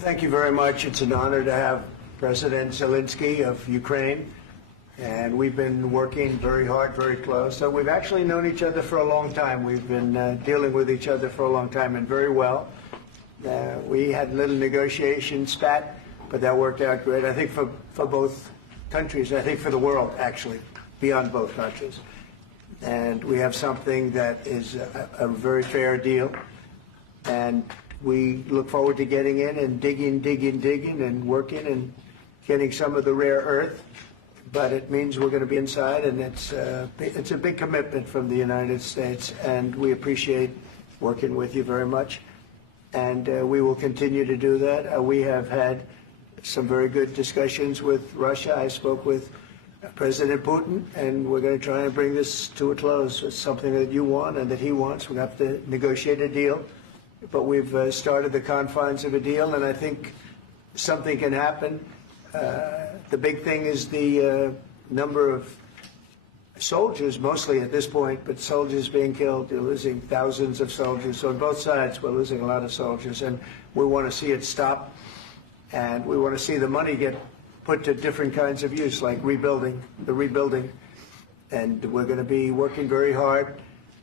thank you very much. It's an honor to have President Zelensky of Ukraine, and we've been working very hard, very close. So we've actually known each other for a long time. We've been dealing with each other for a long time, and very well. We had a little negotiation spat, but that worked out great. I think for both countries, I think for the world, actually, beyond both countries. And we have something that is a very fair deal. And we look forward to getting in and digging and working and getting some of the rare earth. But it means we're going to be inside, and it's a big commitment from the United States, and we appreciate working with you very much. And we will continue to do that. We have had some very good discussions with Russia. I spoke with President Putin, and we're going to try and bring this to a close. It's something that you want and that he wants. We have to negotiate a deal, but we've started the confines of a deal, and I think something can happen. The big thing is the number of soldiers, mostly at this point, but soldiers being killed. You're losing thousands of soldiers. So on both sides, we're losing a lot of soldiers, and we want to see it stop. And we want to see the money get put to different kinds of use, like rebuilding. And we're going to be working very hard.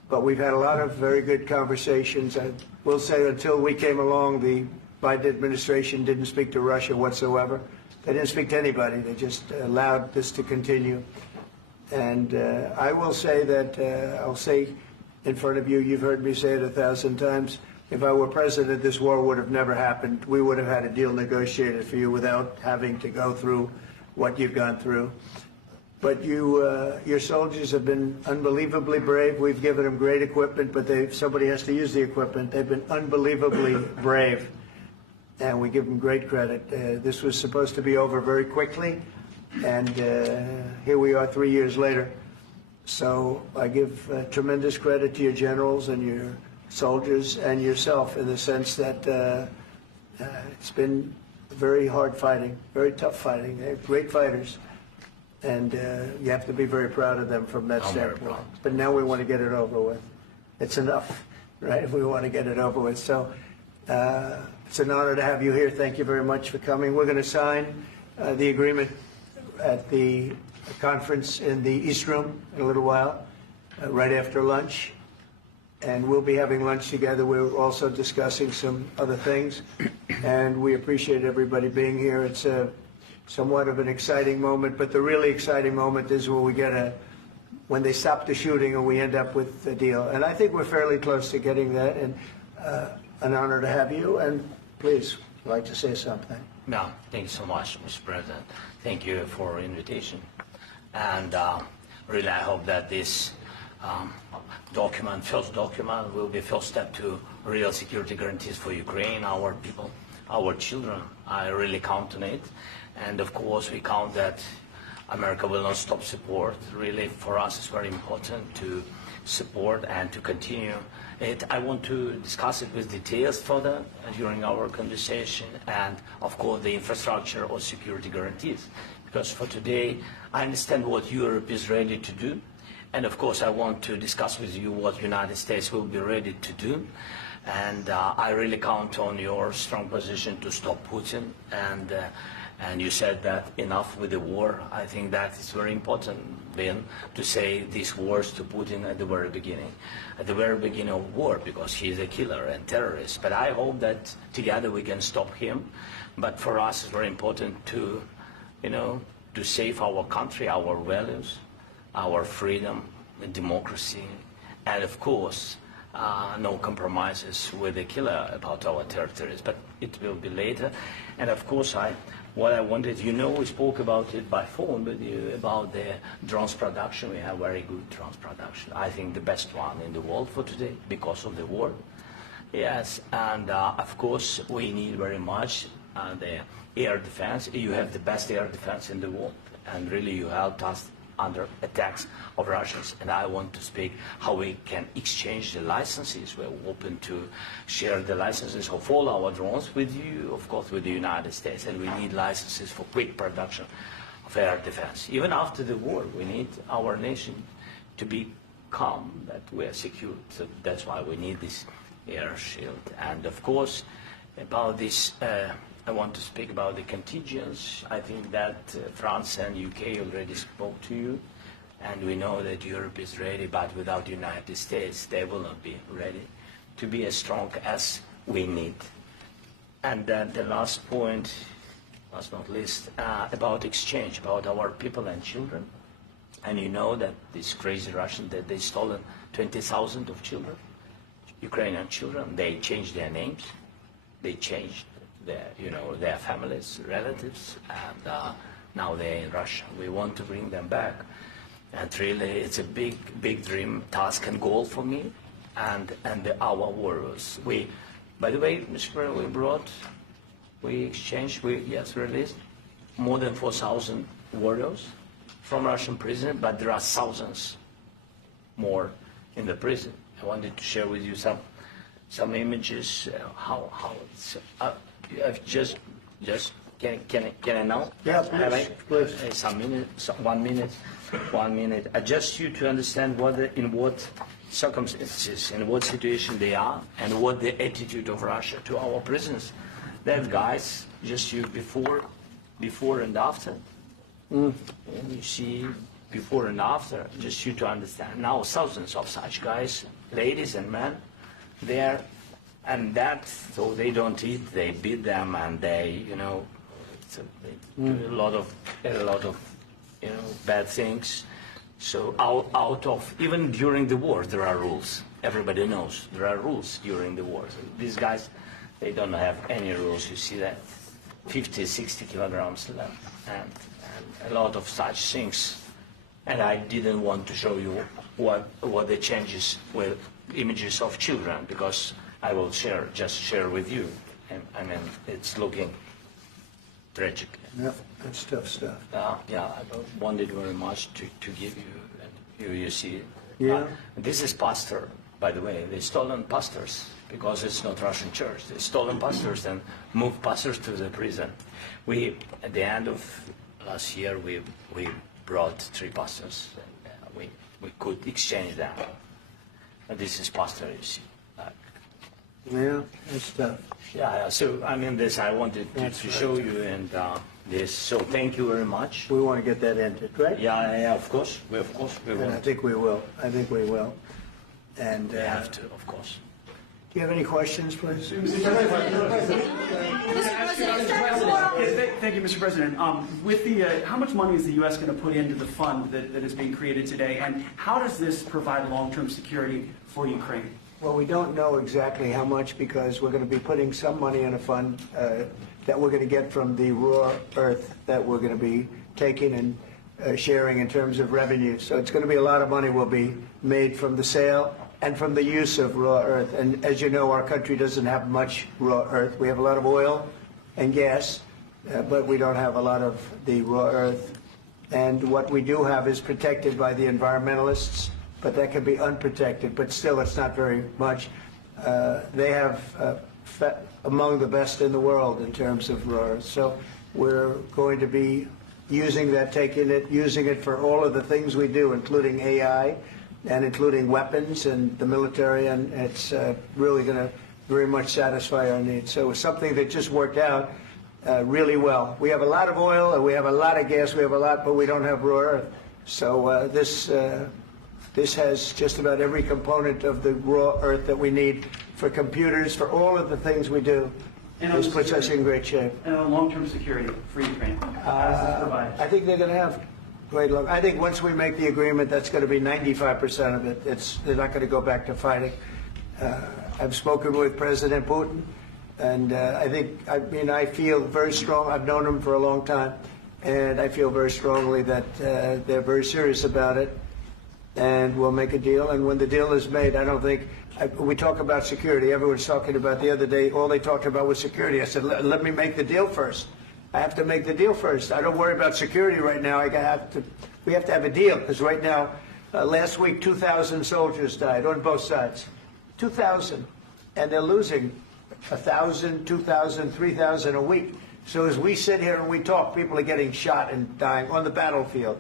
But we've had a lot of very good conversations. I will say until we came along, the Biden administration didn't speak to Russia whatsoever. They didn't speak to anybody. They just allowed this to continue. And I will say that, I'll say in front of you, you've heard me say it 1,000 times, if I were president, this war would have never happened. We would have had a deal negotiated for you without having to go through what you've gone through. But your soldiers have been unbelievably brave. We've given them great equipment, but somebody has to use the equipment. They've been unbelievably brave, and we give them great credit. This was supposed to be over very quickly, and here we are 3 years later. So I give tremendous credit to your generals and your soldiers and yourself in the sense that it's been very hard fighting, very tough fighting. They're great fighters, and you have to be very proud of them from that standpoint. But now we want to get it over with. It's enough, right? We want to get it over with. So it's an honor to have you here. Thank you very much for coming. We're going to sign the agreement at the conference in the East Room in a little while, right after lunch. And we'll be having lunch together. We're also discussing some other things, and we appreciate everybody being here. It's somewhat of an exciting moment, but the really exciting moment is when they stop the shooting and we end up with a deal. And I think we're fairly close to getting that, and an honor to have you. And please, I'd like to say something. No, thank you so much, Mr. President. Thank you for the invitation. And really, I hope that this first document will be first step to real security guarantees for Ukraine, our people, our children. I really count on it. And of course, we count that America will not stop support. Really, for us, it's very important to support and to continue it. I want to discuss it with details further during our conversation, and of course, the infrastructure or security guarantees. Because for today, I understand what Europe is ready to do. And of course, I want to discuss with you what the United States will be ready to do. And I really count on your strong position to stop Putin. And you said that enough with the war. I think that is very important, Ben, to say these words to Putin at the very beginning of war, because he's a killer and terrorist. But I hope that together we can stop him. But for us, it's very important to, to save our country, our values, our freedom, democracy, and of course, no compromises with the killer about our territories. But it will be later. And of course, what I wanted, we spoke about it by phone, but about the drones production. We have very good drones production. I think the best one in the world for today because of the war. Yes, and of course, we need very much the air defense. You have the best air defense in the world, and really you helped us under attacks of Russians. And I want to speak how we can exchange the licenses. We're open to share the licenses of all our drones with you, of course, with the United States. And we need licenses for quick production of air defense. Even after the war, we need our nation to be calm, that we are secure. So that's why we need this air shield. And of course, about this I want to speak about the contingents. I think that France and UK already spoke to you, and we know that Europe is ready, but without the United States, they will not be ready to be as strong as we need. And then the last point, last not least, about exchange, about our people and children. And you know that these crazy Russians, that they stolen 20,000 of children, Ukrainian children. They changed their names, they changed their families, relatives, and now they're in Russia. We want to bring them back. And really, it's a big, big dream, task and goal for me and our warriors. By the way, Mr. President, we exchanged, released more than 4,000 warriors from Russian prison, but there are thousands more in the prison. I wanted to share with you some images, how it's, can I now? Yeah, please. One minute. I just you to understand in what circumstances, in what situation they are, and what the attitude of Russia to our prisoners. That guys, just you before and after. And you see before and after, just you to understand. Now thousands of such guys, ladies and men, there, and that, so they don't eat, they beat them, and they, they do a lot of bad things. So out of, even during the war, there are rules. Everybody knows there are rules during the war. So these guys, they don't have any rules. You see that 50, 60 kilograms left, and a lot of such things. And I didn't want to show you what the changes with images of children, because I will just share with you. And, I mean, it's looking tragic. Yeah, that's tough stuff. I wanted very much to give you, and you see. Yeah. This is pastor, by the way. They stolen pastors because it's not Russian church. They stolen pastors and moved pastors to the prison. At the end of last year, we brought 3 pastors, and we could exchange them. And this is pastor, you see. Yeah, that's tough. Yeah. So I mean, this I wanted to show you, and this. So thank you very much. We want to get that ended, right? Yeah. Of course, we will. And I think we will. And We have to, of course. do you have any questions, please? Thank you, Mr. President. With the, how much money is the U.S. going to put into the fund that is being created today, and how does this provide long-term security for Ukraine? Well, we don't know exactly how much, because we're going to be putting some money in a fund that we're going to get from the raw earth that we're going to be taking and sharing in terms of revenue. So it's going to be a lot of money will be made from the sale and from the use of raw earth. And as you know, our country doesn't have much raw earth. We have a lot of oil and gas, but we don't have a lot of the raw earth. And what we do have is protected by the environmentalists, but that can be unprotected, but still it's not very much. They have among the best in the world in terms of raw earth. So we're going to be using that, using it for all of the things we do, including AI and including weapons and the military, and it's really going to very much satisfy our needs. So it's something that just worked out really well. We have a lot of oil, and we have a lot of gas, we have a lot, but we don't have raw earth. So this has just about every component of the raw earth that we need for computers, for all of the things we do. This puts us in great shape. And on long-term security for Ukraine, how does this provide? I think they're going to have great luck. I think once we make the agreement, that's going to be 95% of it. They're not going to go back to fighting. I've spoken with President Putin, and I feel very strong. I've known him for a long time, and I feel very strongly that they're very serious about it, and we'll make a deal. And when the deal is made, I don't think we talk about security. Everyone's talking about the other day. All they talked about was security. I said, let me make the deal first. I have to make the deal first. I don't worry about security right now. We have to have a deal, because right now, last week, 2,000 soldiers died on both sides. 2,000, and they're losing 1,000, 2,000, 3,000 a week. So as we sit here and we talk, people are getting shot and dying on the battlefield.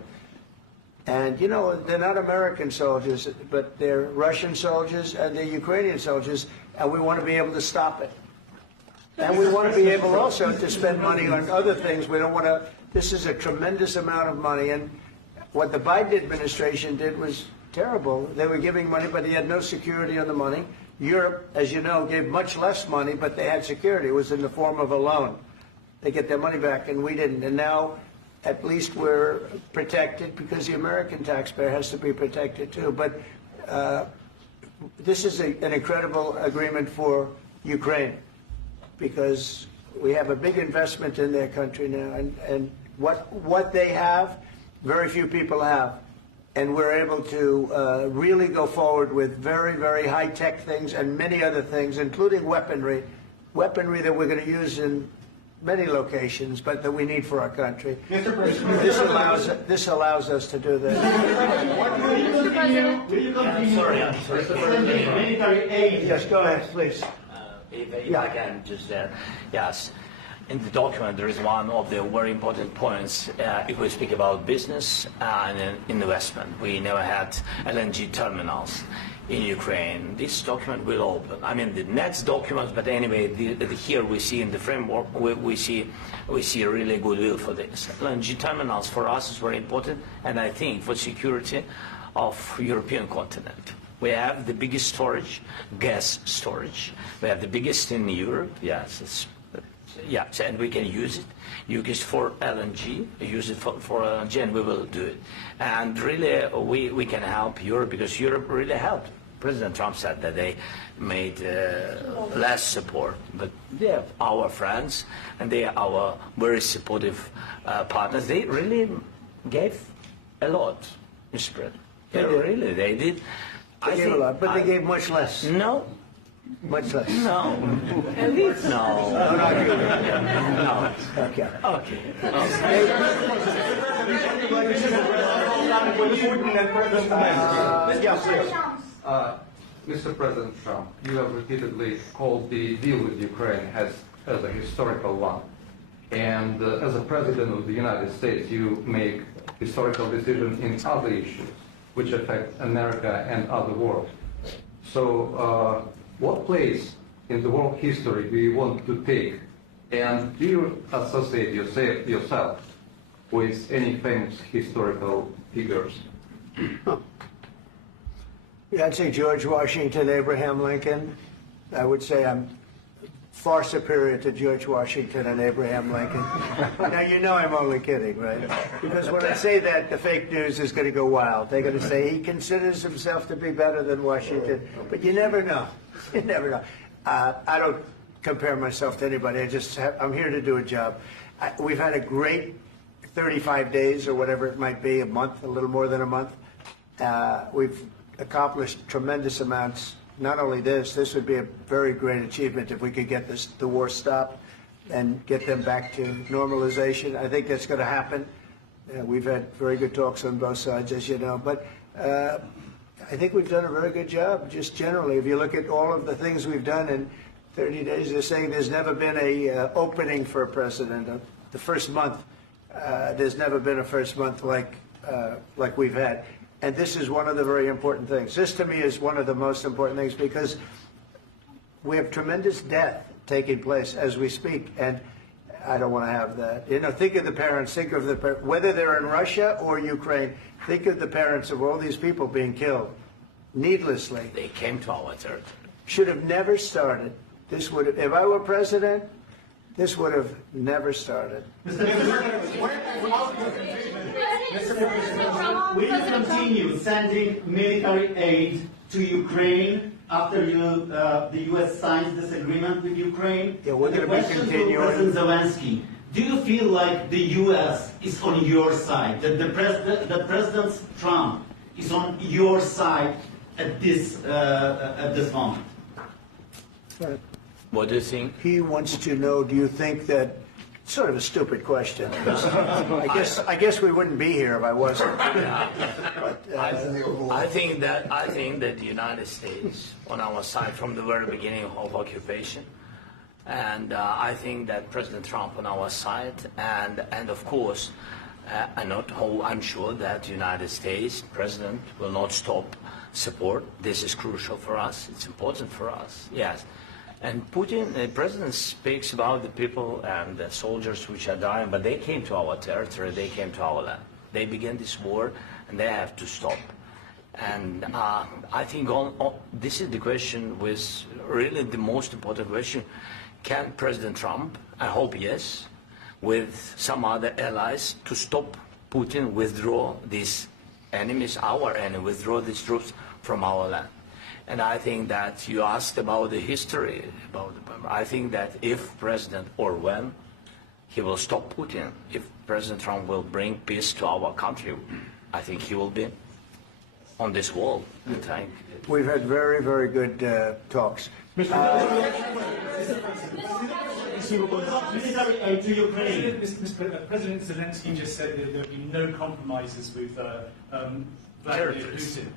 And, you know, they're not American soldiers, but they're Russian soldiers and they're Ukrainian soldiers, and we want to be able to stop it. And we want to be able also to spend money on other things. We don't want to, this is a tremendous amount of money. And what the Biden administration did was terrible. They were giving money, but he had no security on the money. Europe, as you know, gave much less money, but they had security. It was in the form of a loan. They get their money back, and we didn't. And now, at least we're protected because the American taxpayer has to be protected too. But this is an incredible agreement for Ukraine because we have a big investment in their country now, and what they have, very few people have. And we're able to really go forward with very, very high-tech things and many other things, including weaponry that we're going to use in many locations, but that we need for our country. This allows us to do that. Will you continue sending military aid? Yes, go ahead, please. If I can just yes. In the document, there is one of the very important points if we speak about business and investment. We never had LNG terminals in Ukraine. This document will open. I mean, the next document, but anyway, here we see in the framework, we see really goodwill for this. LNG terminals for us is very important, and I think for security of European continent. We have the biggest storage, gas storage. We have the biggest in Europe. Yes, yes, and we can use it. Use it for LNG. Use it for LNG, and we will do it. And really, we can help Europe because Europe really helped. President Trump said that they made less support, but they are our friends and they are our very supportive partners. They really gave a lot, Mr. President. They did. They gave a lot, but they gave much less. No. Much less. No. At least no. No. Okay. Okay. Mr. President Trump, you have repeatedly called the deal with Ukraine as a historical one. And as a President of the United States, you make historical decisions in other issues which affect America and other world. So what place in the world history do you want to take? And do you associate yourself with any famous historical figures? Yeah, I'd say George Washington, Abraham Lincoln. I would say I'm far superior to George Washington and Abraham Lincoln. Now, you know I'm only kidding, right? Because when I say that, the fake news is going to go wild. They're going to say he considers himself to be better than Washington. But you never know. You never know. I don't compare myself to anybody. I'm here to do a job. We've had a great 35 days or whatever it might be, a month, a little more than a month. We've accomplished tremendous amounts. Not only this would be a very great achievement if we could get the war stopped and get them back to normalization. I think that's going to happen. We've had very good talks on both sides, as you know. But I think we've done a very good job, just generally. If you look at all of the things we've done in 30 days, they're saying there's never been a opening for a president. The first month, there's never been a first month like we've had. And this is one of the very important things. This, to me, is one of the most important things because we have tremendous death taking place as we speak, and I don't want to have that. You know, think of the parents, whether they're in Russia or Ukraine, think of the parents of all these people being killed needlessly. They came to our territory. Should have never started. This would have, if I were president, this would have never started. Mr. President, will you continue sending military aid to Ukraine after the U.S. signs this agreement with Ukraine? Yeah, we're going to be continuing. President Zelensky, do you feel like the U.S. is on your side, that President Trump is on your side at this moment? Right. What do you think? He wants to know, do you think that, sort of a stupid question. I guess we wouldn't be here if I wasn't. But, I think that the United States on our side from the very beginning of occupation, and I think that President Trump on our side, and of course, I'm sure that the United States President will not stop support. This is crucial for us. It's important for us. Yes. And Putin, the president speaks about the people and the soldiers which are dying, but they came to our territory, they came to our land. They began this war, and they have to stop. And I think this is the question, with really the most important question. Can President Trump, I hope yes, with some other allies, to stop Putin, withdraw these enemies, our enemy, withdraw these troops from our land? And I think that you asked about the history, I think that if President, or when, he will stop Putin, if President Trump will bring peace to our country, I think he will be on this wall. We've had very, very good talks. President Zelensky just said that there would be no compromises with Vladimir Putin.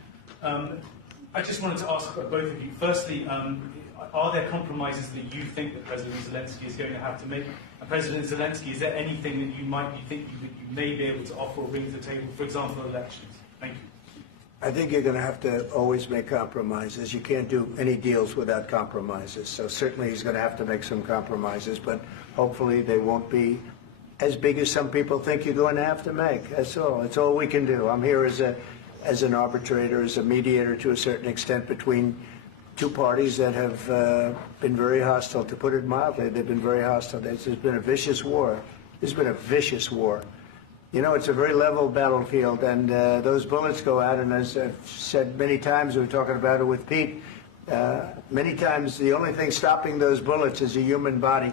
I just wanted to ask both of you. Firstly, are there compromises that you think that President Zelensky is going to have to make? And President Zelensky, is there anything that you might be thinking that you may be able to offer or bring to the table, for example, elections? Thank you. I think you're going to have to always make compromises. You can't do any deals without compromises. So certainly he's going to have to make some compromises, but hopefully they won't be as big as some people think you're going to have to make. That's all. It's all we can do. I'm here as an arbitrator, as a mediator to a certain extent between two parties that have been very hostile, to put it mildly. They've been very hostile. There's been a vicious war. There's been a vicious war. You know, it's a very level battlefield, and those bullets go out, and as I've said many times, we were talking about it with Pete, many times the only thing stopping those bullets is a human body.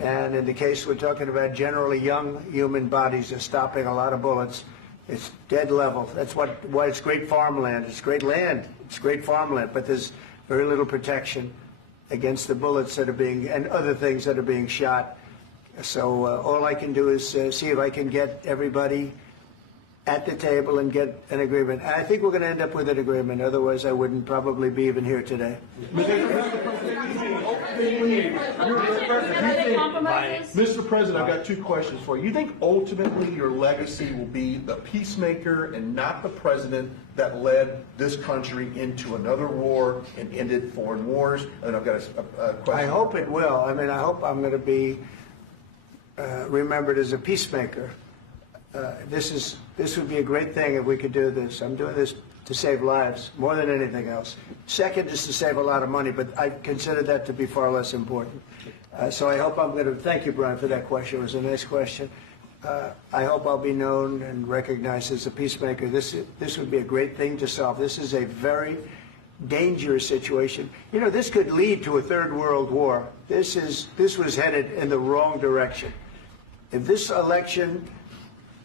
And in the case we're talking about, generally young human bodies are stopping a lot of bullets. It's dead level. That's why it's great farmland. It's great land. It's great farmland, but there's very little protection against the bullets that are being, and other things that are being shot. So all I can do is see if I can get everybody at the table and get an agreement. And I think we're going to end up with an agreement. Otherwise, I wouldn't probably be even here today. Mr. President, I've got two questions for you. You think ultimately your legacy will be the peacemaker and not the president that led this country into another war and ended foreign wars? And I've got a question. I hope it will. I mean, I hope I'm going to be remembered as a peacemaker. This would be a great thing if we could do this. I'm doing this to save lives more than anything else. Second is to save a lot of money, but I consider that to be far less important. So I hope I'm going to, thank you, Brian, for that question. It was a nice question. I hope I'll be known and recognized as a peacemaker. This would be a great thing to solve. This is a very dangerous situation. You know, this could lead to a third world war. This was headed in the wrong direction. If this election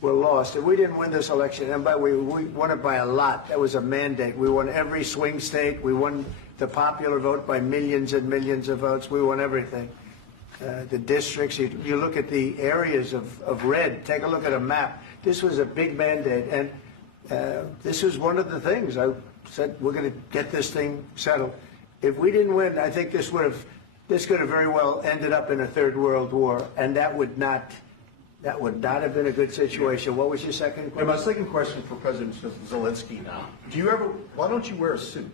were lost, if we didn't win this election, and we won it by a lot, that was a mandate. We won every swing state. We won the popular vote by millions and millions of votes. We won everything. The districts, you look at the areas of red, take a look at a map. This was a big mandate, and this was one of the things. I said, we're going to get this thing settled. If we didn't win, I think this could have very well ended up in a third world war, and that would not have been a good situation. What was your second question? And my second question for President Zelensky. Why don't you wear a suit?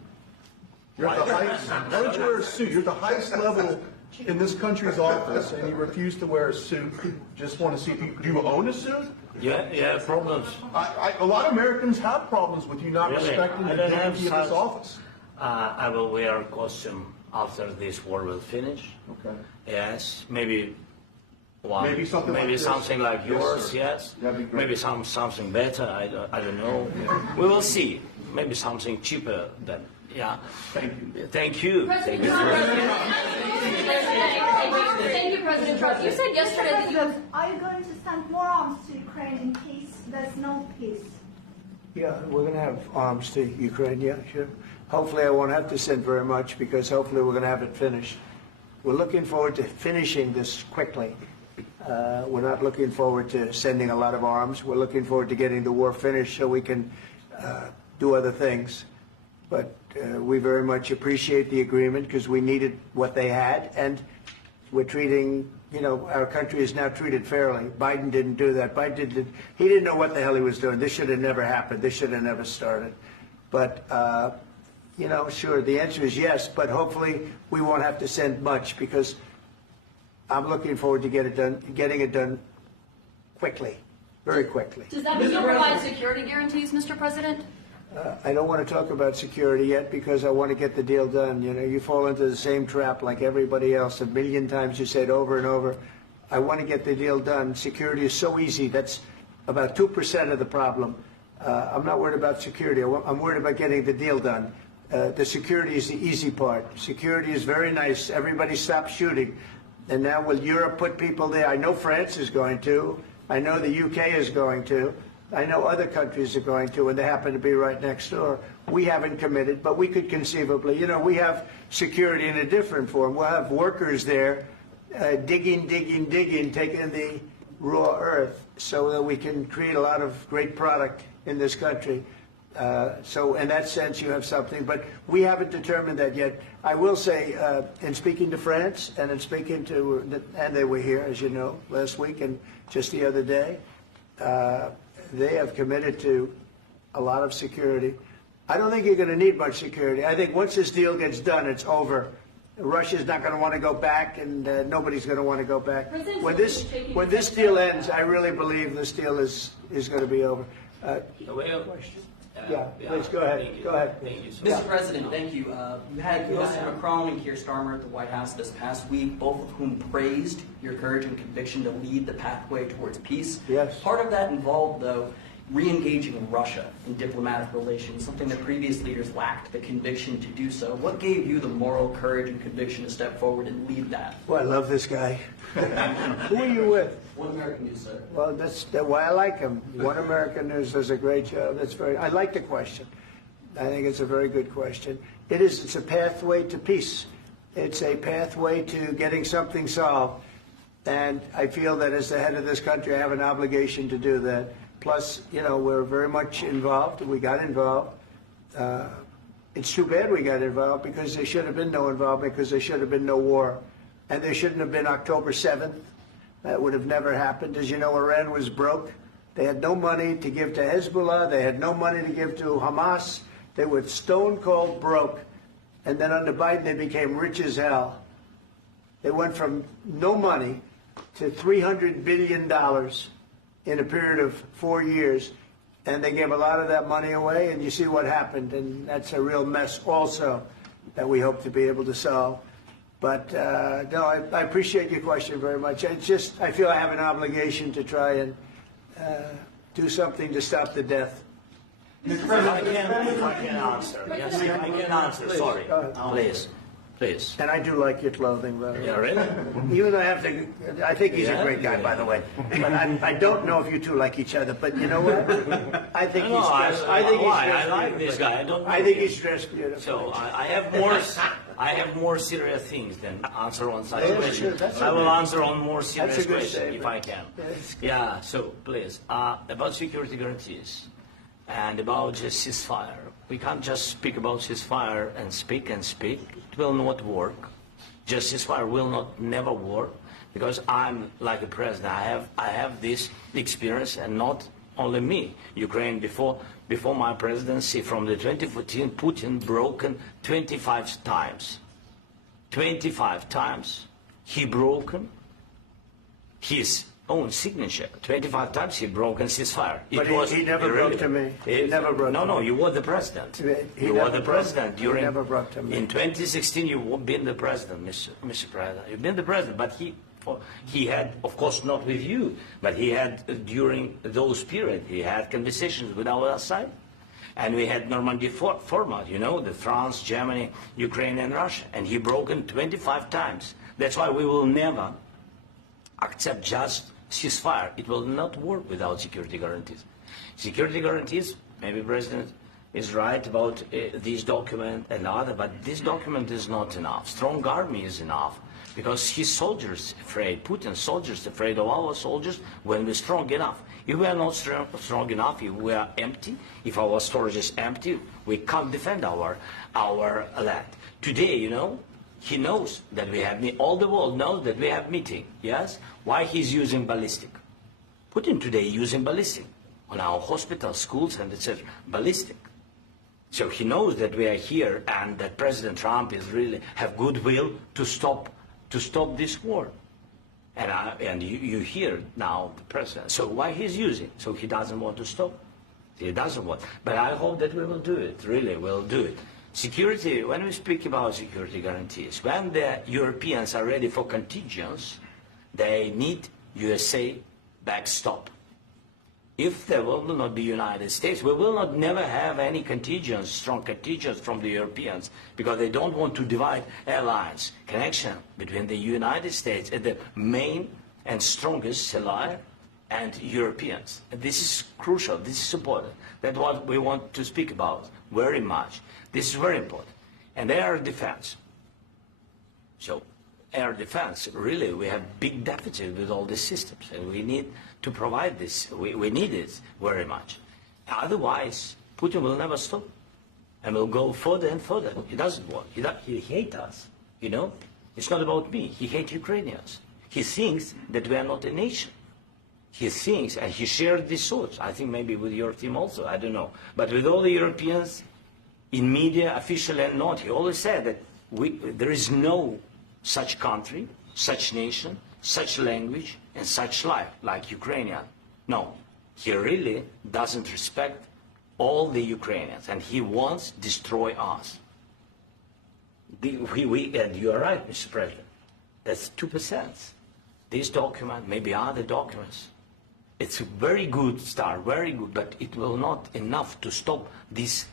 You're at the highest, why don't you wear a suit? You're at the highest level in this country's office, and you refuse to wear a suit. Just want to see if do you own a suit? Yeah, problems. A lot of Americans have problems with you not Really? respecting the dignity of this office. I will wear a costume after this war will finish. Okay. Yes, maybe one. Maybe something like this. Something like yours, yes. That'd be great. Maybe something better, I don't know. We will see. Maybe something cheaper than, yeah. Thank you. Thank you. Thank you, President Trump. You said yesterday that you have... Are you going to send more arms to Ukraine in case there's no peace? Yeah, we're going to have arms to Ukraine, yeah, sure. Hopefully I won't have to send very much, because hopefully we're going to have it finished. We're looking forward to finishing this quickly. We're not looking forward to sending a lot of arms. We're looking forward to getting the war finished so we can do other things. But we very much appreciate the agreement, because we needed what they had, and we're treating, you know, our country is now treated fairly. Biden didn't do that. He didn't know what the hell he was doing. This should have never happened. This should have never started. But, sure, the answer is yes, but hopefully we won't have to send much because I'm looking forward to getting it done quickly, very quickly. Does that mean you'll provide security guarantees, Mr. President? I don't want to talk about security yet because I want to get the deal done. You fall into the same trap like everybody else. A million times you say it over and over. I want to get the deal done. Security is so easy. That's about 2% of the problem. I'm not worried about security. I'm worried about getting the deal done. The security is the easy part. Security is very nice. Everybody stopped shooting. And now will Europe put people there? I know France is going to. I know the UK is going to. I know other countries are going to, and they happen to be right next door. We haven't committed, but we could conceivably. We have security in a different form. We'll have workers there digging, taking the raw earth so that we can create a lot of great product in this country. So in that sense, you have something, but we haven't determined that yet. I will say, in speaking to France and in speaking to, and they were here, as you know, last week and just the other day, they have committed to a lot of security. I don't think you're going to need much security. I think once this deal gets done, it's over. Russia's not going to want to go back, and nobody's going to want to go back. When this deal ends, I really believe this deal is going to be over. Yeah, please go ahead. Go ahead. Thank you, Mr. President, thank you. You had Mr. Macron and Keir Starmer at the White House this past week, both of whom praised your courage and conviction to lead the pathway towards peace. Yes. Part of that involved, though, re-engaging Russia in diplomatic relations, something that previous leaders lacked the conviction to do so. What gave you the moral courage and conviction to step forward and lead that? Well, I love this guy. Who are you with? One American News, sir. Well, that's why I like him. One American News does a great job. I like the question. I think it's a very good question. It's a pathway to peace. It's a pathway to getting something solved. And I feel that as the head of this country, I have an obligation to do that. Plus, we're very much involved. We got involved. It's too bad we got involved because there should have been no involvement because there should have been no war. And there shouldn't have been October 7th. That would have never happened. As you know, Iran was broke. They had no money to give to Hezbollah. They had no money to give to Hamas. They were stone cold broke. And then under Biden, they became rich as hell. They went from no money to $300 billion in a period of 4 years. And they gave a lot of that money away. And you see what happened. And that's a real mess also that we hope to be able to solve. But no, I appreciate your question very much. It's just I feel I have an obligation to try and do something to stop the death. If I can answer. Yes, I can answer. Sorry. Please. And I do like your clothing, by the way. Yeah, really? Even though I think he's a great guy, by the way. But I don't know if you two like each other. But you know what? I think he's dressed. I like this guy. I think he's dressed beautiful. So I have more serious things than answer on such question. Sure, I will answer on more serious question statement. if I can. Yeah. So please, about security guarantees and about just ceasefire. We can't just speak about ceasefire and speak. It will not work. Just ceasefire will never work because I'm like a president. I have this experience, and not only me. Ukraine before my presidency, from the 2014, Putin broken 25 times. 25 times he broken his own signature. 25 times he broken ceasefire. But he never broke to me. He never broke to me. No, you were the president. You were the president during. He never broke to me. In 2016, you've been the president, Mr. President. You've been the president, but he had, of course, not with you, but he had during those periods. He had conversations with our side, and we had Normandy format. The France, Germany, Ukraine, and Russia, and he broken 25 times. That's why we will never accept just ceasefire. It will not work without security guarantees. Security guarantees, maybe President is right about this document and other, but this document is not enough. Strong army is enough because his soldiers afraid, Putin's soldiers afraid of our soldiers when we're strong enough. If we are not strong enough, if we are empty, if our storage is empty, we can't defend our land. Today, he knows that we have, all the world knows that we have meeting, yes? Why he's using ballistic? Putin today using ballistic on our hospitals, schools, and etc. Ballistic. So he knows that we are here and that President Trump is really have goodwill to stop this war. And you hear now the president. So why he's using? So he doesn't want to stop. He doesn't want. But I hope that we will do it. Really, we'll do it. Security. When we speak about security guarantees, when the Europeans are ready for contingents, they need USA backstop. If there will not be United States, we will not never have any contingents, strong contingents from the Europeans, because they don't want to divide alliance, connection between the United States and the main and strongest ally and Europeans. And this is crucial, this is important. That's what we want to speak about very much. This is very important. And air defense. So air defense, really, we have big deficit with all these systems, and we need to provide this. We need it very much. Otherwise, Putin will never stop, and will go further and further. He doesn't want. He hates us, you know? It's not about me. He hates Ukrainians. He thinks that we are not a nation. He thinks, and he shared these thoughts, I think maybe with your team also, I don't know. But with all the Europeans, in media, officially and not, he always said that there is no such country, such nation, such language, and such life like Ukrainian. No, he really doesn't respect all the Ukrainians, and he wants to destroy us. And you are right, Mr. President. That's 2%. This document, maybe other documents, it's a very good start, very good, but it will not enough to stop this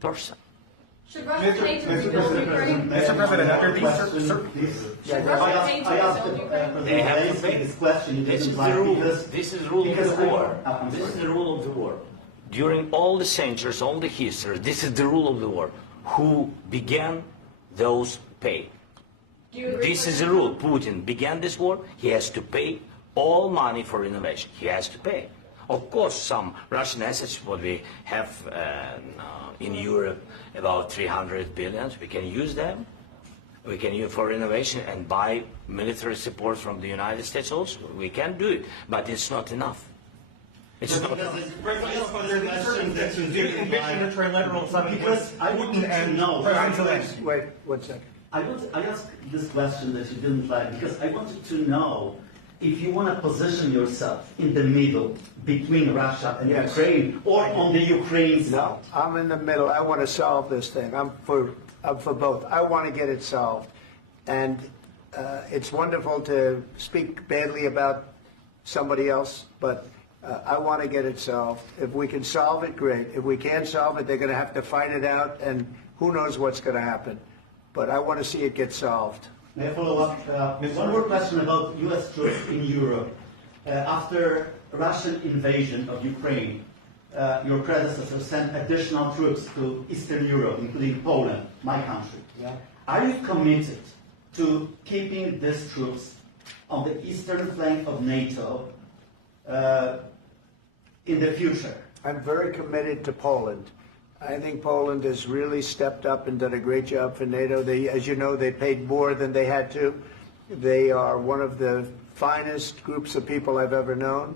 person. Should Russia pay to rebuild Ukraine? Mr. President, after these Should Russia pay to rebuild Ukraine? They have to pay. This is the rule. This is the rule of the war. This is the rule of the war. During all the centuries, all the history, this is the rule of the war. Who began, those pay. This is the rule. Putin began this war. He has to pay all money for innovation. He has to pay. Of course, some Russian assets, what we have in Europe, about 300 billion, we can use them. We can use for innovation and buy military support from the United States also. We can do it, but it's not enough. It's not enough. Because I wouldn't know. Wait 1 second. I asked this question that you didn't like because I wanted to know if you want to position yourself in the middle between Russia and Yes. Ukraine or on the Ukraine side. No, I'm in the middle. I want to solve this thing. I'm for both. I want to get it solved. And it's wonderful to speak badly about somebody else, but I want to get it solved. If we can solve it, great. If we can't solve it, they're going to have to fight it out, and who knows what's going to happen. But I want to see it get solved. May I follow up? One more question about U.S. troops in Europe. After Russian invasion of Ukraine, your predecessor sent additional troops to Eastern Europe, including Poland, my country. Yeah. Are you committed to keeping these troops on the eastern flank of NATO in the future? I'm very committed to Poland. I think Poland has really stepped up and done a great job for NATO. As you know, they paid more than they had to. They are one of the finest groups of people I've ever known.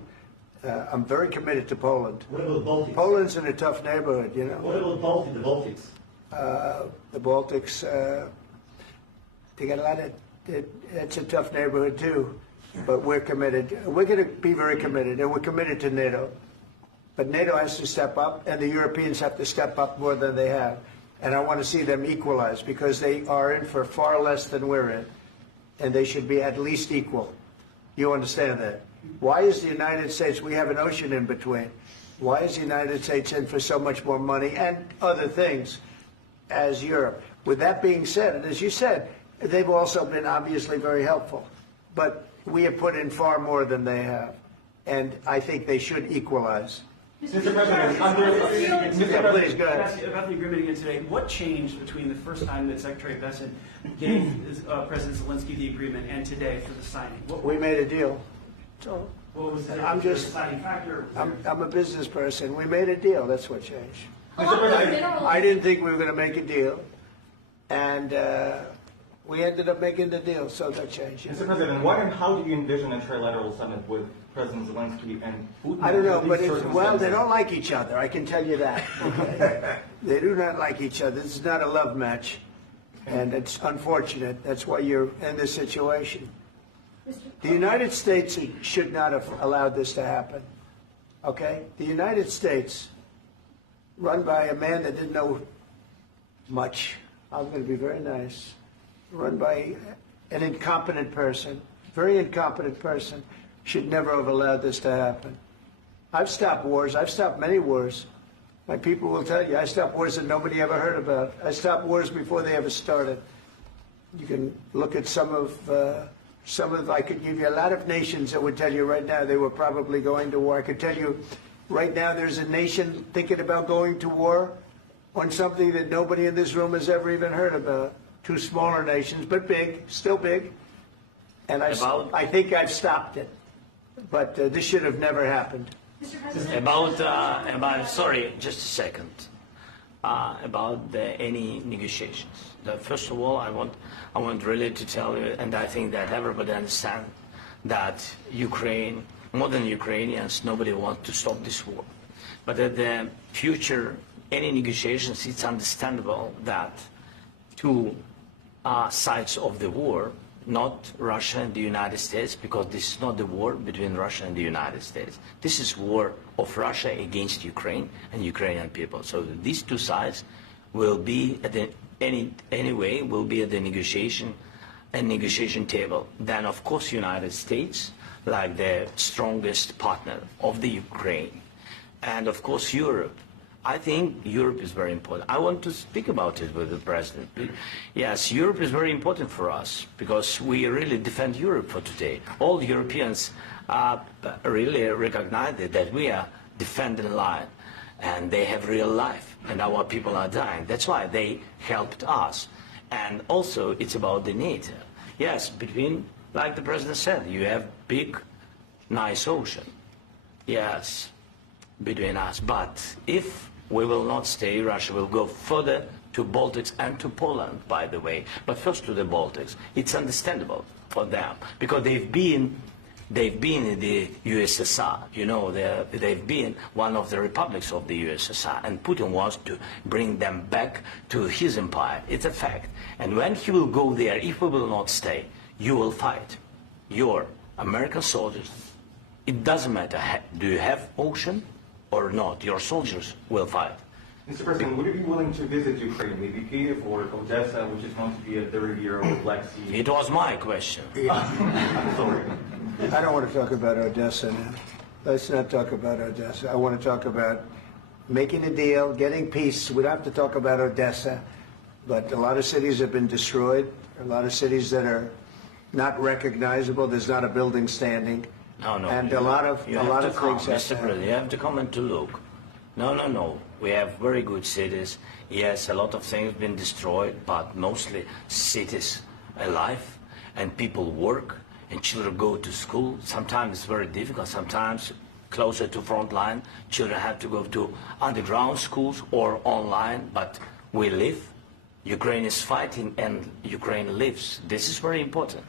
I'm very committed to Poland. What about Baltics? Poland's in a tough neighborhood, you know. What about the Baltics? The Baltics, they got a lot of, it's a tough neighborhood too. But we're committed. We're going to be very committed, and we're committed to NATO. But NATO has to step up, and the Europeans have to step up more than they have. And I want to see them equalize, because they are in for far less than we're in. And they should be at least equal. You understand that? Why is the United States, we have an ocean in between. Why is the United States in for so much more money and other things as Europe? With that being said, and as you said, they've also been obviously very helpful. But we have put in far more than they have. And I think they should equalize. Mr. President, Please, go ahead. About the agreement again today, what changed between the first time that Secretary Bessent gave President Zelensky the agreement and today for the signing? We made a deal. So What was the deciding factor? I'm a business person. We made a deal. That's what changed. Along with minerals. I didn't think we were going to make a deal. And We ended up making the deal, so that changed. Mr. President, what and how do you envision a trilateral summit with President Zelensky and Putin? I don't know, but well, they don't like each other, I can tell you that. Okay? They do not like each other. This is not a love match, and it's unfortunate. That's why you're in this situation. The United States should not have allowed this to happen, okay? The United States, run by a man that didn't know much, I'm going to be very nice, run by an incompetent person, very incompetent person, should never have allowed this to happen. I've stopped wars. I've stopped many wars. My people will tell you, I stopped wars that nobody ever heard about. I stopped wars before they ever started. You can look at some of, I could give you a lot of nations that would tell you right now they were probably going to war. I could tell you right now there's a nation thinking about going to war on something that nobody in this room has ever even heard about. Two smaller nations, but big, still big. And I think I've stopped it. But this should have never happened. Sorry, just a second. About any negotiations. First of all, I want really to tell you, and I think that everybody understands that Ukraine, more than Ukrainians, nobody wants to stop this war. But at the future, any negotiations, it's understandable that two sides of the war, not Russia and the United States, because this is not the war between Russia and the United States. This is war of Russia against Ukraine and Ukrainian people. So these two sides will be at the anyway will be at the negotiation table. Then of course United States, like the strongest partner of the Ukraine, and of course Europe. I think Europe is very important. I want to speak about it with the President. Yes, Europe is very important for us because we really defend Europe for today. All Europeans really recognize that we are defending life and they have real life and our people are dying. That's why they helped us. And also it's about the NATO. Yes, between, like the President said, you have big, nice ocean. Yes, between us. But if we will not stay, Russia will go further to Baltics and to Poland, by the way. But first to the Baltics. It's understandable for them because they've been in the USSR. You know, they've been one of the republics of the USSR, and Putin wants to bring them back to his empire. It's a fact. And when he will go there, if we will not stay, you will fight. Your American soldiers, it doesn't matter, do you have ocean or not, your soldiers will fight. Mr. President, would you be willing to visit Ukraine, maybe Kyiv or Odessa, which is going to be a third year of the Black Sea? It was my question. I'm sorry. I don't want to talk about Odessa now. Let's not talk about Odessa. I want to talk about making a deal, getting peace. We don't have to talk about Odessa, but a lot of cities have been destroyed. A lot of cities that are not recognizable. There's not a building standing. No. And a lot of things Mr. President, you have to come and to look. No. We have very good cities. Yes, a lot of things have been destroyed, but mostly cities alive, and people work, and children go to school. Sometimes it's very difficult. Sometimes closer to front line, children have to go to underground schools or online, but we live. Ukraine is fighting, and Ukraine lives. This is very important.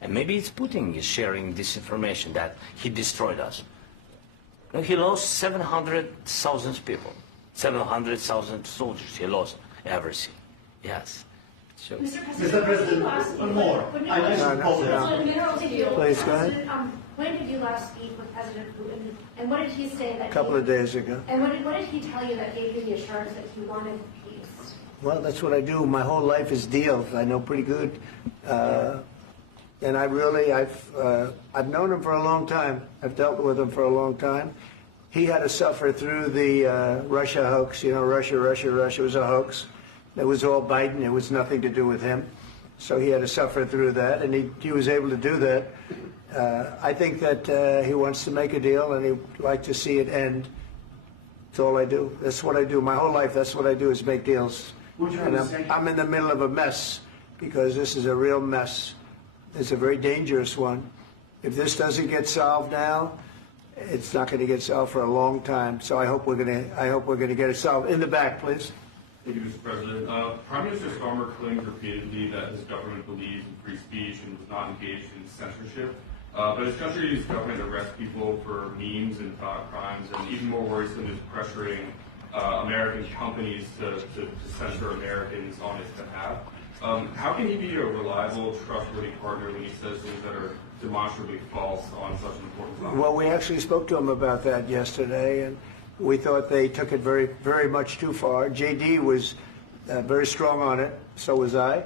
And maybe it's Putin is sharing this information that he destroyed us. He lost 700,000 people, 700,000 soldiers. He lost everything. Yes. So. Mr. President, one more. I mentioned Poland. Please, go ahead. When did you last speak with President Putin, and what did he say that? A couple of days ago. And what did he tell you that gave you the assurance that he wanted peace? Well, that's what I do. My whole life is deals. I know pretty good. And I've known him for a long time. I've dealt with him for a long time. He had to suffer through the Russia hoax. You know, Russia was a hoax. It was all Biden. It was nothing to do with him. So he had to suffer through that, and he was able to do that. I think that he wants to make a deal, and he'd like to see it end. That's all I do. That's what I do. My whole life, that's what I do, is make deals. And I'm in the middle of a mess, because this is a real mess. It's a very dangerous one. If this doesn't get solved now, it's not going to get solved for a long time. So I hope we're going to get it solved. In the back, please. Thank you, Mr. President. Prime Minister Starmer claimed repeatedly that his government believes in free speech and was not engaged in censorship. But his country's government arrests people for memes and thought crimes, and even more worrisome is pressuring American companies to censor Americans on his behalf. How can he be a reliable, trustworthy partner when he says things that are demonstrably false on such an important topic? Well, we actually spoke to him about that yesterday, and we thought they took it very, very much too far. JD was very strong on it. So was I.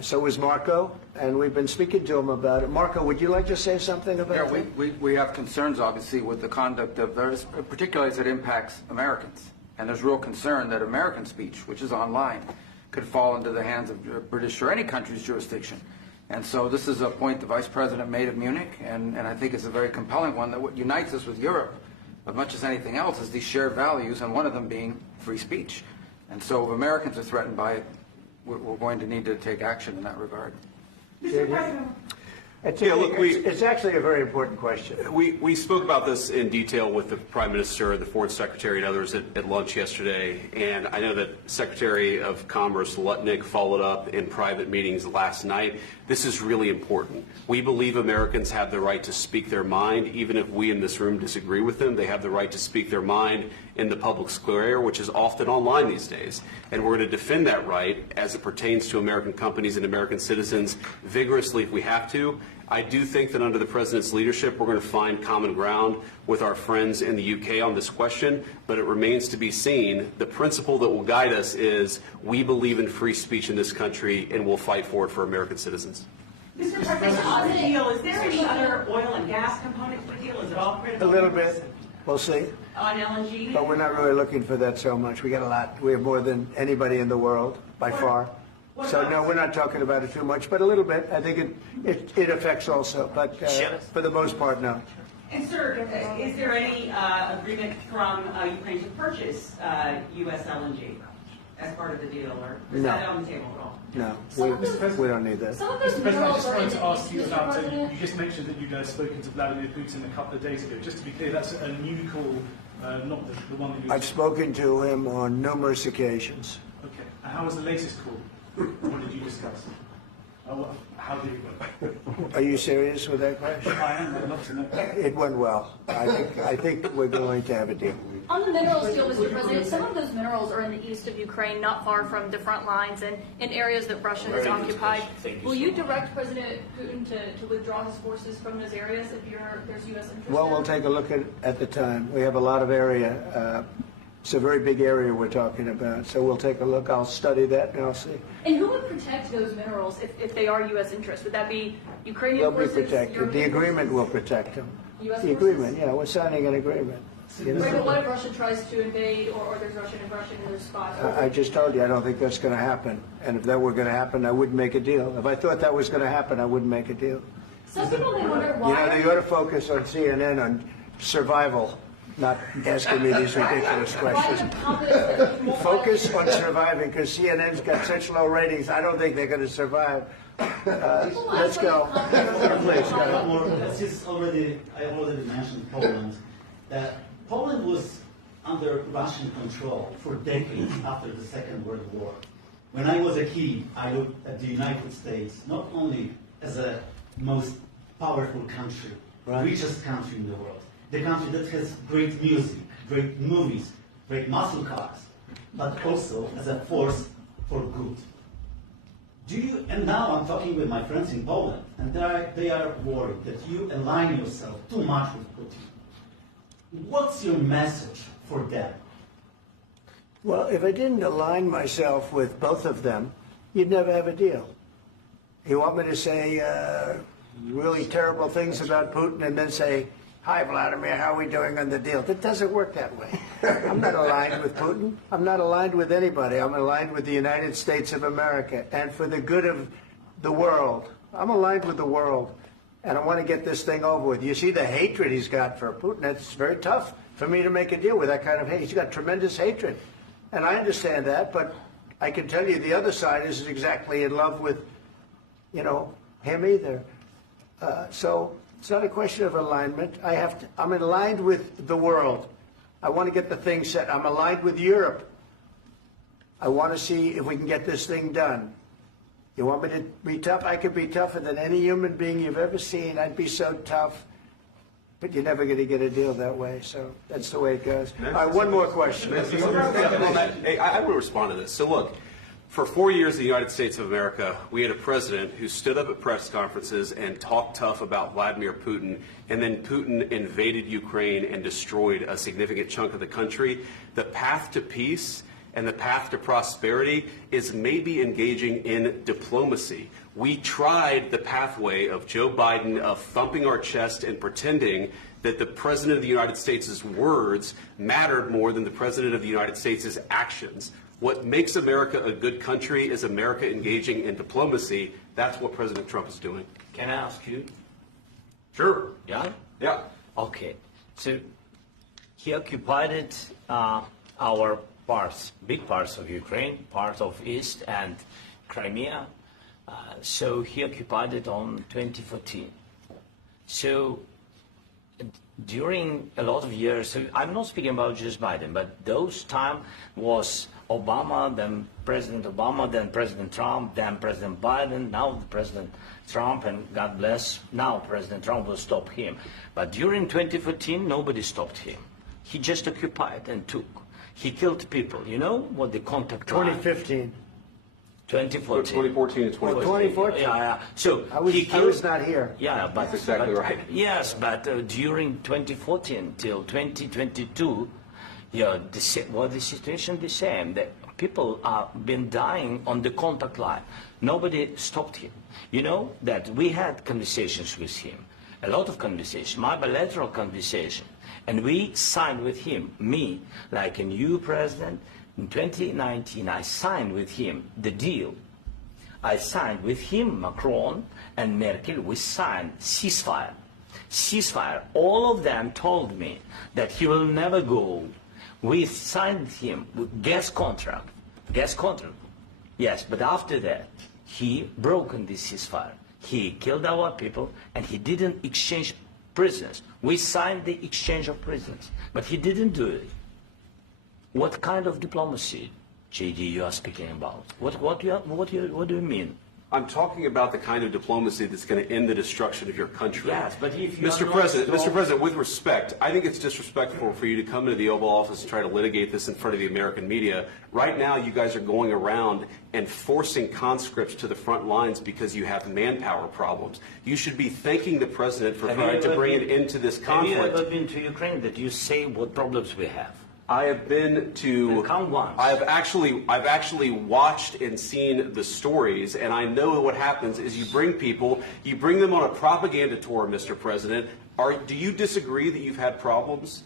So was Marco. And we've been speaking to him about it. Marco, would you like to say something about that? We have concerns, obviously, with the conduct of those, particularly as it impacts Americans. And there's real concern that American speech, which is online, could fall into the hands of British or any country's jurisdiction. And so this is a point the Vice President made at Munich, and I think it's a very compelling one, that what unites us with Europe, as much as anything else, is these shared values, and one of them being free speech. And so if Americans are threatened by it, we're going to need to take action in that regard. Mr. President. It's actually a very important question. We spoke about this in detail with the Prime Minister, the Foreign Secretary, and others at lunch yesterday, and I know that Secretary of Commerce Lutnick followed up in private meetings last night. This is really important. We believe Americans have the right to speak their mind, even if we in this room disagree with them. They have the right to speak their mind in the public square, which is often online these days. And we're going to defend that right as it pertains to American companies and American citizens vigorously if we have to. I do think that under the President's leadership, we're going to find common ground with our friends in the UK on this question, but it remains to be seen. The principle that will guide us is we believe in free speech in this country, and we'll fight for it for American citizens. Mr. President, on the deal, is there any other oil and gas component to the deal? Is it all critical? A little bit. We'll see. On LNG? But we're not really looking for that so much. We got a lot. We have more than anybody in the world, by far. So, no, we're not talking about it too much, but a little bit. I think it affects also, but for the most part, no. And, sir, is there any agreement from Ukraine to purchase U.S. LNG as part of the deal, or is that on the table at all? No, we don't need that. Mr. President, I just wanted to ask you about, you just mentioned that you'd spoken to Vladimir Putin a couple of days ago. Just to be clear, that's a new call, not the one that you... I've spoken to him on numerous occasions. Okay. And how was the latest call? What did you discuss? How did it go? Are you serious with that question? I am. I'd love to know. It went well. I think we're going to have a deal. On the minerals deal, Mr. President, some of those minerals are in the east of Ukraine, not far from the front lines and in areas that Russia has occupied. Will you direct President Putin to withdraw his forces from those areas if there's U.S. interest? Well, we'll take a look at the time. We have a lot of area. It's a very big area we're talking about, so we'll take a look. I'll study that and I'll see. And who would protect those minerals if they are U.S. interests? Would that be Ukrainian forces? They'll be protected. The agreement will protect them. U.S. The agreement, yeah, we're signing an agreement. You know? Right, but what if Russia tries to invade or there's Russian aggression in those spots? I just told you I don't think that's going to happen. And if that were going to happen, I wouldn't make a deal. If I thought that was going to happen, I wouldn't make a deal. Some people may wonder why. You know, you ought to focus on CNN on survival. Not asking me these ridiculous questions. Focus on surviving, because CNN's got such low ratings. I don't think they're going to survive. Let's go. Please go. I already mentioned Poland. Poland was under Russian control for decades after the Second World War. When I was a kid, I looked at the United States not only as a most powerful country, richest country in the world, the country that has great music, great movies, great muscle cars, but also as a force for good. And now I'm talking with my friends in Poland, and they are worried that you align yourself too much with Putin. What's your message for them? Well, if I didn't align myself with both of them, you'd never have a deal. You want me to say really terrible things about Putin and then say, "Hi, Vladimir, how are we doing on the deal?" That doesn't work that way. I'm not aligned with Putin. I'm not aligned with anybody. I'm aligned with the United States of America and for the good of the world. I'm aligned with the world, and I want to get this thing over with. You see the hatred he's got for Putin. It's very tough for me to make a deal with that kind of hate. He's got tremendous hatred, and I understand that, but I can tell you the other side isn't exactly in love with, him either. So it's not a question of alignment. I'm aligned with the world. I want to get the thing set. I'm aligned with Europe. I want to see if we can get this thing done. You want me to be tough? I could be tougher than any human being you've ever seen. I'd be so tough. But you're never going to get a deal that way, so that's the way it goes. All right, one more question. Hey, I will respond to this. So look, for 4 years in the United States of America, we had a president who stood up at press conferences and talked tough about Vladimir Putin, and then Putin invaded Ukraine and destroyed a significant chunk of the country. The path to peace and the path to prosperity is maybe engaging in diplomacy. We tried the pathway of Joe Biden of thumping our chest and pretending that the President of the United States' words mattered more than the President of the United States' actions. What makes America a good country is America engaging in diplomacy. That's what President Trump is doing. Can I ask you? Sure. Yeah? Yeah. Okay. So he occupied our parts, big parts of Ukraine, part of East and Crimea. So he occupied it on 2014. So during a lot of years, so I'm not speaking about just Biden, but those time was Obama, then President Obama, then President Trump, then President Biden, now President Trump, and God bless, now President Trump will stop him. But during 2014, nobody stopped him. He just occupied and took. He killed people. You know what the contact 2015. 2014 and 2014. 2014. Yeah. So I was not here. Yeah, but that's exactly right. Yes, but during 2014 till 2022, yeah, the situation the same. The people have been dying on the contact line. Nobody stopped him. You know that we had conversations with him, a lot of conversations, my bilateral conversation, and we signed with him, me, like a new president. In 2019, I signed with him the deal. I signed with him, Macron and Merkel, we signed ceasefire. Ceasefire. All of them told me that he will never go. We signed him with gas contract. Gas contract. Yes, but after that, he broken this ceasefire. He killed our people and he didn't exchange prisoners. We signed the exchange of prisoners, but he didn't do it. What kind of diplomacy, JD, you are speaking about? What do you mean? I'm talking about the kind of diplomacy that's going to end the destruction of your country. Yes, but if you Mr. President, with respect, I think it's disrespectful for you to come into the Oval Office and try to litigate this in front of the American media. Right now, you guys are going around and forcing conscripts to the front lines because you have manpower problems. You should be thanking the President for trying to bring an end to this conflict. Have you ever been to Ukraine that you say what problems we have? I have been to. I've actually watched and seen the stories, and I know what happens is you bring them on a propaganda tour, Mr. President. Do you disagree that you've had problems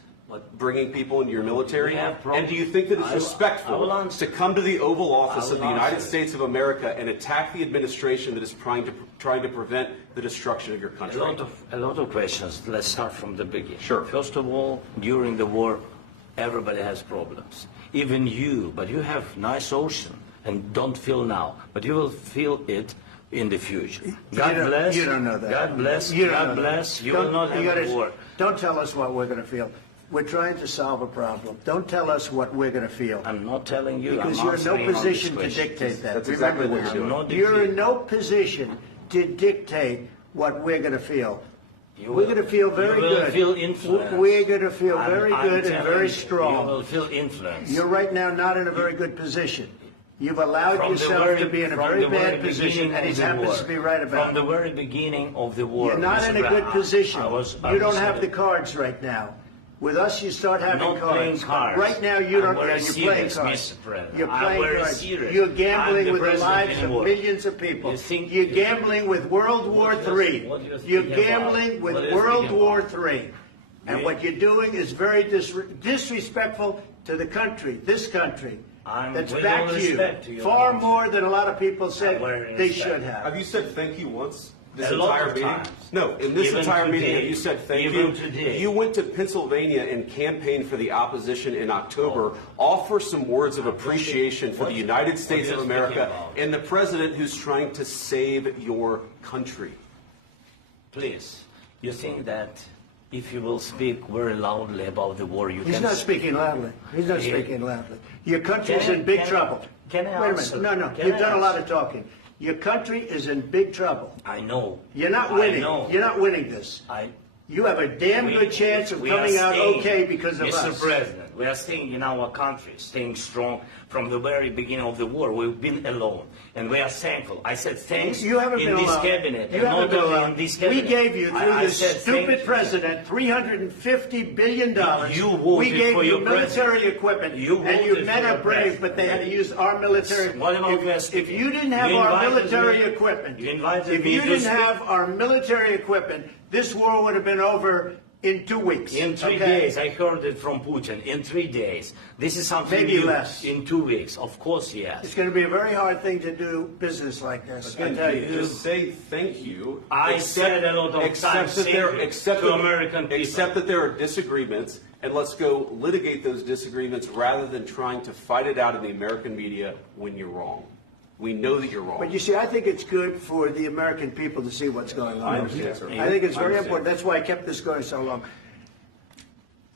bringing people into your military? And do you think that it's respectful to come to the Oval Office of the United States of America and attack the administration that is trying to prevent the destruction of your country? A lot of questions. Let's start from the beginning. Sure. First of all, during the war, everybody has problems. Even you, but you have nice ocean and don't feel now, but you will feel it in the future. God bless. You don't know that. God bless. God bless. You will not have a war. Don't tell us what we're going to feel. We're trying to solve a problem. Don't tell us what we're going to feel. I'm not telling you. Because you're in no position to dictate that. That's exactly what you're doing. You're in no position to dictate what we're going to feel. We're going to feel very good. You will feel influence. We're going to feel very good and very strong. You will feel influence. You're right now not in a very good position. You've allowed yourself to be in a very bad position, and he happens to be right about it. From the very beginning of the war. You're not in a good position. You don't have the cards right now. With us, you start having cards. Right now, you don't. You're playing cards. You're playing cards. You're gambling with the lives of millions of people. You're gambling with World War III. You're gambling with World War III. And what you're doing is very disrespectful to the country, this country, that's backed you far more than a lot of people said they should have. Have you said thank you once? This entire meeting? No, in this entire meeting, you said thank you. You went to Pennsylvania and campaigned for the opposition in October. Offer some words of appreciation for the United States of America and the president who's trying to save your country. Please, you think that if you will speak very loudly about the war, you He's can... not speaking loudly. He's not speaking loudly. Your country's in big trouble. Can I Wait a answer? minute. No, Can you've I done a lot answer? of talking. Your country is in big trouble. I know. You're not winning. I know. You're not winning this. You have a damn good chance of coming out okay because of us. Mr. President, we are staying in our country, staying strong from the very beginning of the war. We've been alone, and we are thankful. I said thanks you haven't in been this alone. cabinet, You and haven't not been only alone. in this cabinet. We gave you, through I this said stupid thank president, $350 billion. You voted we gave for you your military president. equipment, You and you voted men for are your brave, president. but they had to use our military. What about If you didn't have You our invited military me. equipment, You invited if me you to didn't speak. have our military equipment, this war would have been over in 2 weeks. In 3 days, I heard it from Putin. In 3 days, this is something Maybe new. less. In 2 weeks, of course, yes. It's going to be a very hard thing to do business like this. I tell you. Just say thank you. I said a lot of times thank you to American people. Accept that there are disagreements, and let's go litigate those disagreements rather than trying to fight it out in the American media when you're wrong. We know that you're wrong. But you see, I think it's good for the American people to see what's going on. I understand, sir. I think it's I very understand. important. That's why I kept this going so long.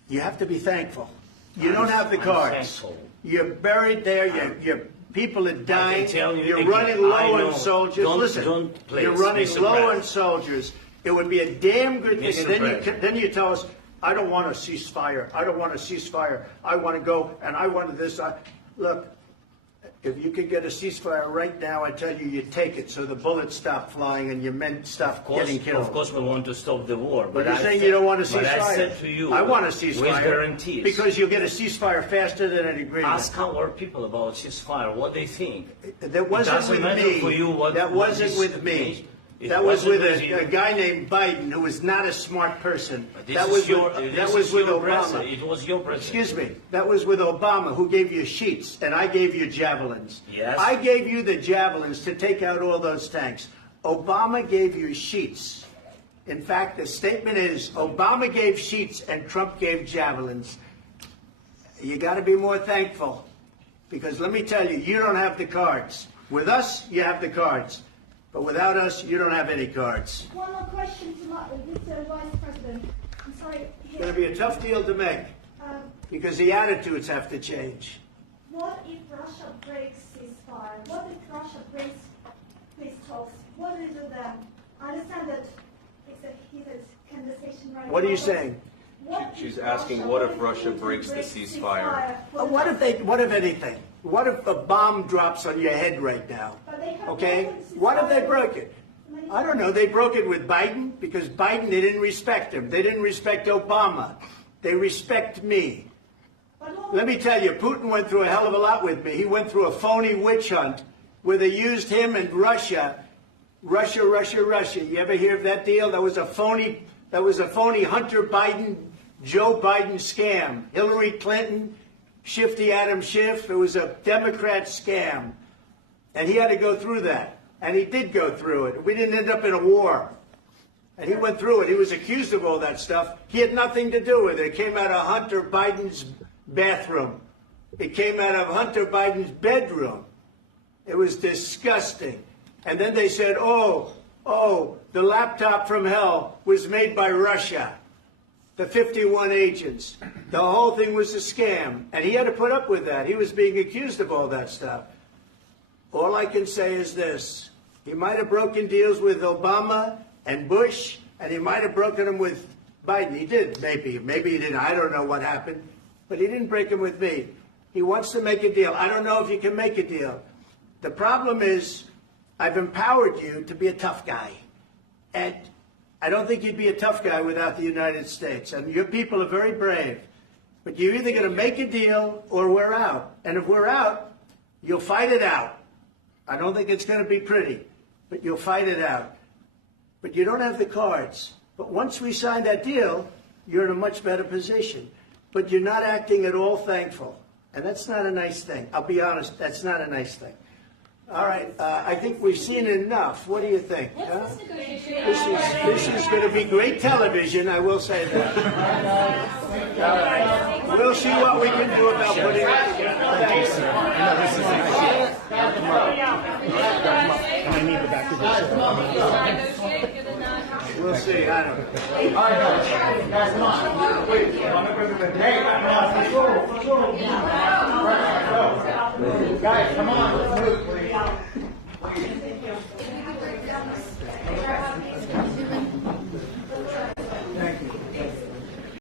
You have to be thankful. You don't have the I'm cards. thankful. You're buried there. Your people are dying. tell you You're again, running I low know. on soldiers. Don't- please, you're running Mr. low on President. soldiers. It would be a damn good thing. Mr. And then President. then you tell us, I don't want a ceasefire. I don't want a ceasefire. I want to go, and I wanted this. Look, if you could get a ceasefire right now, I tell you, you take it so the bullets stop flying and your men stop getting killed. Of course, we want to stop the war. But you're I saying said- you don't want a ceasefire. But I said to you, I want a with ceasefire. guarantees. Because you'll get a ceasefire faster than an agreement. Ask our people about ceasefire, what they think. That wasn't It doesn't with matter me. for you what, That what wasn't is- with me. It That was wasn't with you. a guy named Biden, who was not a smart person. This That is was your, with, this that was is with your Obama. president. It was your president. Excuse me. That was with Obama, who gave you sheets, and I gave you javelins. Yes. I gave you the javelins to take out all those tanks. Obama gave you sheets. In fact, the statement is Obama gave sheets and Trump gave javelins. You got to be more thankful, because let me tell you, you don't have the cards. With us, you have the cards. But without us, you don't have any cards. One more question to Mr. Vice President. I'm sorry. It's going to be a tough deal to make, because the attitudes have to change. What if Russia breaks ceasefire? What if Russia breaks peace talks? What do you do then? I understand that it's a heated conversation right now. What are you but saying? what She's if asking, what if Russia breaks the ceasefire? What if anything? What if a bomb drops on your head right now? Okay? What if they broke it? I don't know. They broke it with Biden, because Biden, they didn't respect him. They didn't respect Obama. They respect me. Let me tell you, Putin went through a hell of a lot with me. He went through a phony witch hunt where they used him and Russia. Russia. You ever hear of that deal? That was a phony Hunter Biden, Joe Biden scam. Hillary Clinton, Shifty Adam Schiff. It was a Democrat scam. And he had to go through that. And he did go through it. We didn't end up in a war. And he went through it. He was accused of all that stuff. He had nothing to do with it. It came out of Hunter Biden's bathroom. It came out of Hunter Biden's bedroom. It was disgusting. And then they said, oh, the laptop from hell was made by Russia. The 51 agents. The whole thing was a scam. And he had to put up with that. He was being accused of all that stuff. All I can say is this. He might have broken deals with Obama and Bush, and he might have broken them with Biden. He did, maybe. Maybe he didn't. I don't know what happened. But he didn't break them with me. He wants to make a deal. I don't know if you can make a deal. The problem is, I've empowered you to be a tough guy. And I don't think you'd be a tough guy without the United States. And your people are very brave. But you're either going to make a deal or we're out. And if we're out, you'll fight it out. I don't think it's going to be pretty, but you'll fight it out. But you don't have the cards. But once we sign that deal, you're in a much better position. But you're not acting at all thankful. And that's not a nice thing. I'll be honest, that's not a nice thing. All right, I think we've seen enough. What do you think? Huh? This is going to be great television, I will say that. All right. We'll see what we can do about putting it together. Thanks. And I need the back of the negotiate, given that. We'll see. I don't know. All right, guys, come on. Wait, hey, let's go. Guys, come on. Let's move.